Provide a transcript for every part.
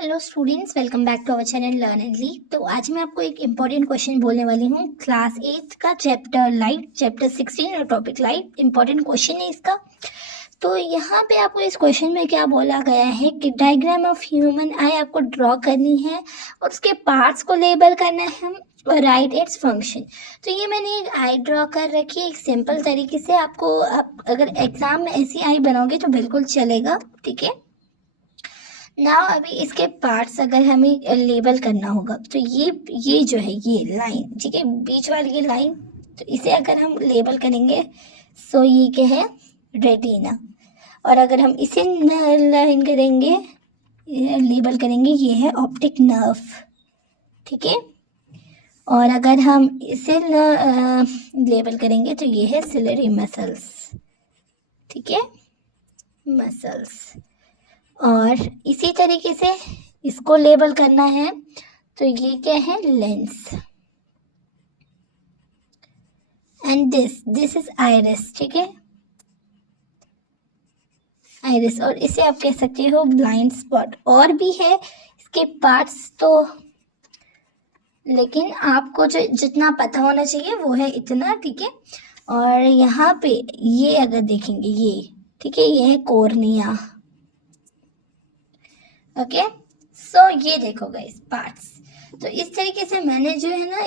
Hello students, welcome back to our channel learn and lead. तो आज मैं आपको एक इम्पॉर्टेंट क्वेश्चन बोलने वाली हूँ। क्लास 8 का चैप्टर लाइट, चैप्टर 16 और टॉपिक लाइट। इम्पॉर्टेंट क्वेश्चन है इसका। तो यहाँ पे आपको इस क्वेश्चन में क्या बोला गया है कि डायग्राम ऑफ ह्यूमन आई आपको ड्रॉ करनी है और उसके पार्ट्स को लेबल करना है और राइट इट्स फंक्शन। तो ये मैंने एक आई ड्रॉ कर रखी है एक सिंपल तरीके से। आपको आप अगर एग्जाम में ऐसी आई बनाओगे तो बिल्कुल चलेगा, ठीक है ना। अभी इसके पार्ट्स अगर हमें लेबल करना होगा तो ये जो है ये लाइन, ठीक है, बीच वाली ये लाइन, तो इसे अगर हम लेबल करेंगे सो ये क्या है, रेटिना। और अगर हम इसे लाइन करेंगे, लेबल करेंगे, ये है ऑप्टिक नर्व, ठीक है। और अगर हम इसे लेबल करेंगे तो ये है सिलरी मसल्स, ठीक है, मसल्स। और इसी तरीके से इसको लेबल करना है तो ये क्या है, lens. And this is iris, ठीक है, आइरिस। और इसे आप कह सकते हो ब्लाइंड स्पॉट। और भी है इसके पार्ट्स तो, लेकिन आपको जो जितना पता होना चाहिए वो है इतना, ठीक है। और यहाँ पे ये अगर देखेंगे ये, ठीक है, ये है कॉर्निया, ओके। सो ये देखो गाइस पार्ट्स। तो इस तरीके से मैंने जो है ना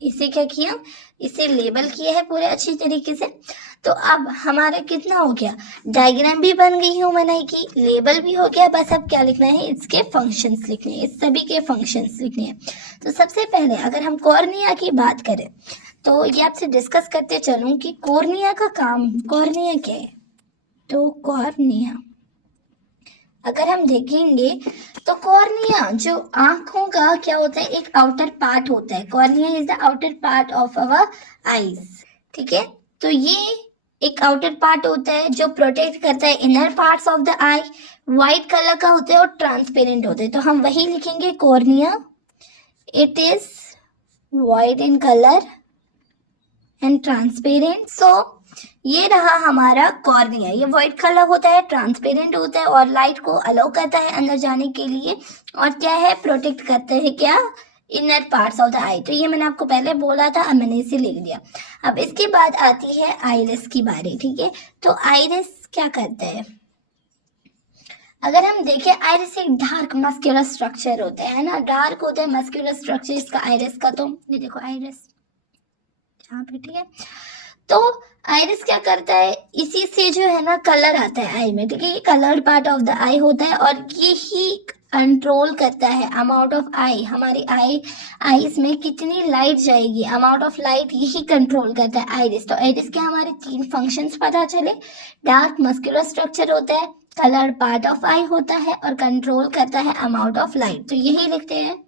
इसे क्या किया, इसे लेबल किया है पूरे अच्छी तरीके से। तो अब हमारा कितना हो गया, डायग्राम भी बन गई ह्यूमन आई की, लेबल भी हो गया। बस अब क्या लिखना है, इसके फंक्शंस लिखने हैं, इस सभी के फंक्शंस लिखने हैं। तो सबसे पहले अगर हम कॉर्निया की बात करें तो ये आपसे डिस्कस करते चलूं कि कॉर्निया का काम, कॉर्निया क्या है। तो कॉर्निया अगर हम देखेंगे तो कॉर्निया जो आंखों का क्या होता है, एक आउटर पार्ट होता है। Cornea is the outer part of our eyes, ठीक है। तो ये एक आउटर पार्ट होता है जो प्रोटेक्ट करता है inner parts of the I. White colour का होता है और ट्रांसपेरेंट होते हैं, तो हम वही लिखेंगे cornea. It is white in colour and transparent. So ये रहा हमारा कॉर्निया। ये व्हाइट कलर होता है, ट्रांसपेरेंट होता है और लाइट को अलाउ करता है अंदर जाने के लिए। और क्या है, प्रोटेक्ट करते हैं क्या, इनर पार्ट्स ऑफ द आई। तो ये मैंने आपको पहले बोला था, अब मैंने इसे लिख दिया। अब इसके बाद आती है आइरिस की बारी, ठीक है। तो आइरिस क्या करता है, अगर हम देखें आइरिस एक डार्क मस्कुलर स्ट्रक्चर होता है ना, डार्क होता है मस्कुलर स्ट्रक्चर इसका आइरिस का। तो ये देखो आइरिस यहाँ पे, ठीक है। तो आइरिस क्या करता है, इसी से जो है ना कलर आता है आई में, ठीक है। ये कलर्ड पार्ट ऑफ द आई होता है और ये ही कंट्रोल करता है अमाउंट ऑफ आई, हमारी आईज में कितनी लाइट जाएगी, अमाउंट ऑफ लाइट यही कंट्रोल करता है आइरिस। तो आइरिस के हमारे 3 फंक्शंस पता चले, डार्क मस्कुलर स्ट्रक्चर होता है, कलर्ड पार्ट ऑफ आई होता है और कंट्रोल करता है अमाउंट ऑफ लाइट। तो यही लिखते हैं।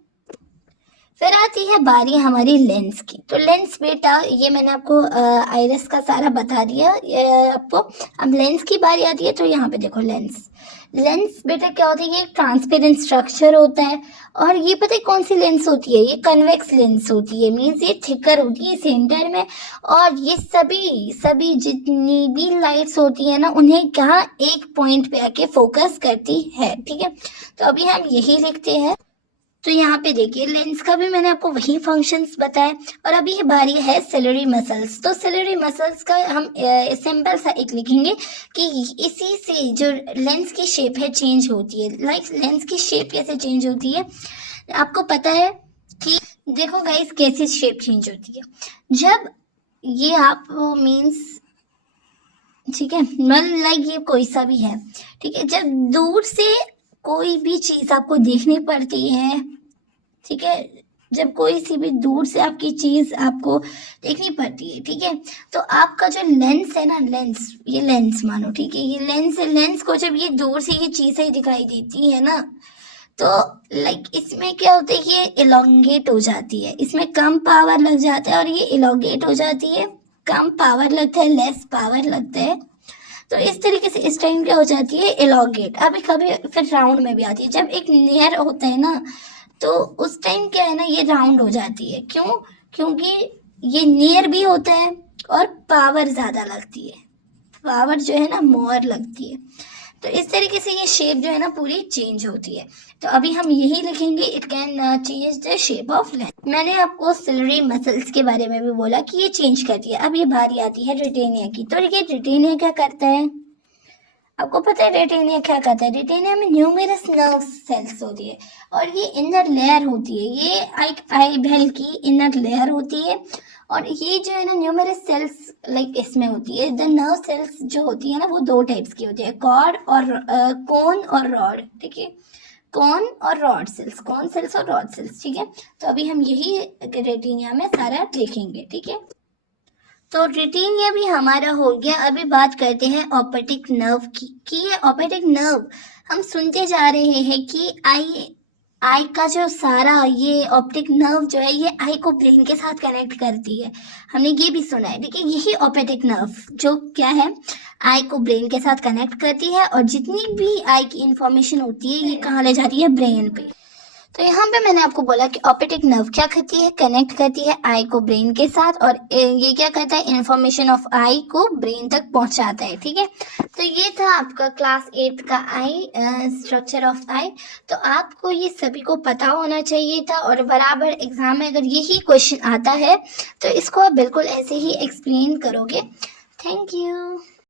फिर आती है बारी हमारी लेंस की। तो लेंस बेटा, ये मैंने आपको आइरिस का सारा बता दिया आपको। अब लेंस की बारी आती है। तो यहाँ पे देखो लेंस, लेंस बेटा क्या होता है, ये एक ट्रांसपेरेंट स्ट्रक्चर होता है। और ये पता है कौन सी लेंस होती है, ये कन्वेक्स लेंस होती है, मीन्स ये थिकर होती है सेंटर में। और ये सभी जितनी भी लाइट्स होती है ना, उन्हें कहाँ, एक पॉइंट पे आके फोकस करती है, ठीक है। तो अभी हम यही लिखते हैं। तो यहाँ पे देखिए लेंस का भी मैंने आपको वही फंक्शंस बताए। और अभी ये बारी है सिलरी मसल्स। तो सिलरी मसल्स का हम सिंपल सा एक लिखेंगे कि इसी से जो लेंस की शेप है चेंज होती है। लाइक लेंस की शेप कैसे चेंज होती है, आपको पता है कि देखो गाइस कैसी शेप चेंज होती है, जब ये आप मीन्स, ठीक है, लाइक ये कोई सा भी है, ठीक है, जब दूर से कोई भी चीज आपको देखनी पड़ती है, ठीक है, जब कोई सी भी दूर से आपकी चीज आपको देखनी पड़ती है, ठीक है, तो आपका जो लेंस है ना, लेंस, ये लेंस मानो, ठीक है, ये लेंस है। लेंस को जब ये दूर से ये चीजें दिखाई देती है ना, तो लाइक इसमें क्या होता है, ये इलोंगेट हो जाती है, इसमें कम पावर लग जाता है और ये इलोंगेट हो जाती है। कम पावर लगता है, लेस पावर लगता है। तो इस तरीके से इस टाइम क्या हो जाती है, इलोंगेट। अभी कभी फिर राउंड में भी आती है। जब एक नियर होता है ना, तो उस टाइम क्या है ना, ये राउंड हो जाती है। क्यों, क्योंकि ये नियर भी होता है और पावर ज्यादा लगती है, पावर जो है ना मोर लगती है। तो इस तरीके से ये शेप जो है ना पूरी चेंज होती है। तो अभी हम यही लिखेंगे, it can change the shape of length. मैंने आपको सिलरी मसल्स के बारे में भी बोला कि ये चेंज करती है। अब ये बारी आती है रिटेनिया की। तो देखिए रिटेनिया क्या करता है, आपको पता है रेटिनिया क्या कहता है? रेटिनिया में न्यूमेरस नर्व सेल्स होती है और ये इनर लेयर होती है, ये आई बेल की इनर लेयर होती है। और ये जो है ना न्यूमेरस सेल्स लाइक इसमें होती है। द नर्व सेल्स जो होती है ना वो दो टाइप्स की होती है, कॉर्ड और कोन और रॉड। ठीक है, कॉन और रॉड सेल्स, कॉन सेल्स और रॉड सेल्स। ठीक है, तो अभी हम यही रेटिनिया में सारा देखेंगे। ठीक है, तो रेटिनिया भी हमारा हो गया। अभी बात करते हैं ऑप्टिक नर्व की कि ये ऑप्टिक नर्व हम सुनते जा रहे हैं कि आई का जो सारा ये ऑप्टिक नर्व जो है ये आई को ब्रेन के साथ कनेक्ट करती है। हमने ये भी सुना है। देखिए यही ऑप्टिक नर्व जो क्या है, आई को ब्रेन के साथ कनेक्ट करती है और जितनी भी आई की इंफॉर्मेशन होती है ये कहाँ ले जाती है, ब्रेन पे। तो यहाँ पे मैंने आपको बोला कि ऑप्टिक नर्व क्या करती है, कनेक्ट करती है आई को ब्रेन के साथ और ये क्या करता है, इंफॉर्मेशन ऑफ आई को ब्रेन तक पहुंचाता है। ठीक है, तो ये था आपका क्लास 8 का आई, स्ट्रक्चर ऑफ आई। तो आपको ये सभी को पता होना चाहिए था और बराबर एग्जाम में अगर यही क्वेश्चन आता है तो इसको आप बिल्कुल ऐसे ही एक्सप्लेन करोगे। Thank you.